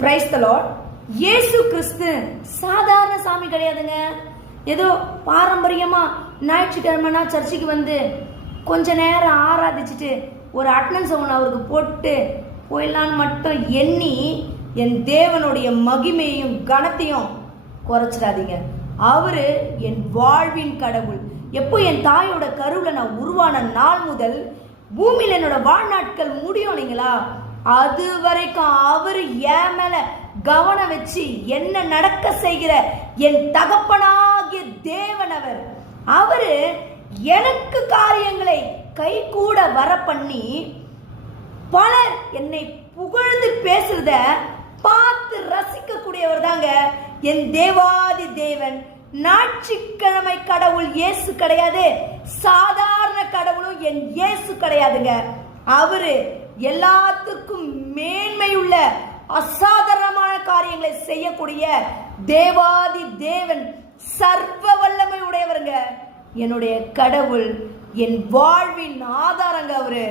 Praise the Lord. இயேசு கிறிஸ்து சாதாரண சாமி கிடையாதுங்க. ஏதோ பாரம்பரியமா ஞாயிற்றுக்கிழமைனா சர்ச்சுக்கு வந்து கொஞ்ச நேரம் ஆராதிச்சுட்டு ஒரு அட்டனன்ஸ் அவருக்கு போட்டு போயிடலான்னு மட்டும் எண்ணி என் தேவனுடைய மகிமையும் கனத்தையும் குறைச்சிடாதீங்க. அவரு என் வாழ்வின் கடவுள். எப்போ என் தாயோட கருவுல நான் உருவான நாள் முதல் பூமியில என்னோட வாழ்நாட்கள் முடியும் இல்லைங்களா, அது வரைக்கும் அவரு என் மேல கவனம் வச்சு என்ன நடக்க செய்கிற என் தகப்பனாகிய தேவன் அவர். அவரு எனக்கு காரியங்களை கை கூட வர பண்ணி பலர் என்னை புகழ்ந்து பேசுறத பார்த்து ரசிக்க கூடியவர் தாங்க என் தேவாதி தேவன். ஞாயிற்றுக்கிழமை கடவுள் இயேசு கிடையாது, சாதாரண கடவுளும் என் இயேசு கிடையாதுங்க. அவரு எல்லாத்துக்கும் மேன்மையுள்ள அசாதாரணமான காரியங்களை செய்யக்கூடிய தேவாதி தேவன், சர்வ வல்லமை உடையவருங்க என்னுடைய கடவுள், என் வாழ்வின் ஆதாரங்க அவரு.